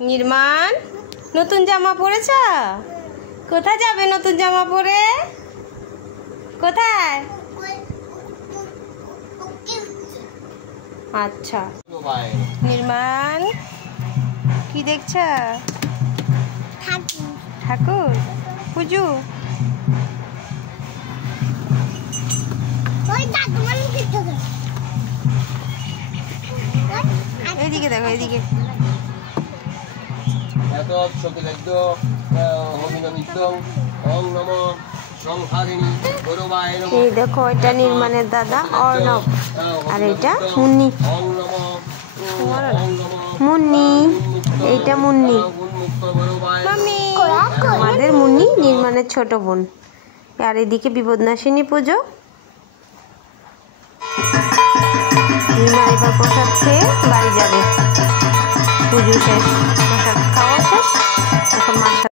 নির্মাণ নতুন জামা পরেছ? কোথায় যাবে নতুন জামা পরে? কোথায়? আচ্ছা নির্মাণ কি দেখছ? ঠাকুর পুজো। এইদিকে দেখো, এইদিকে। এই দেখো, এটা নির্মাণের দাদা অর্ণব, আর এটা মুন্নি। মুন্নি, এইটা মুন্নি, আমাদের মুন্নি নির্মাণের ছোট বোন। আর এদিকে বিপদনাশিনী পুজো। নির্মাণ এবার প্রসাদ খেয়ে বাড়ি যাবে, পুজো শেষ, প্রসাদ খাওয়া।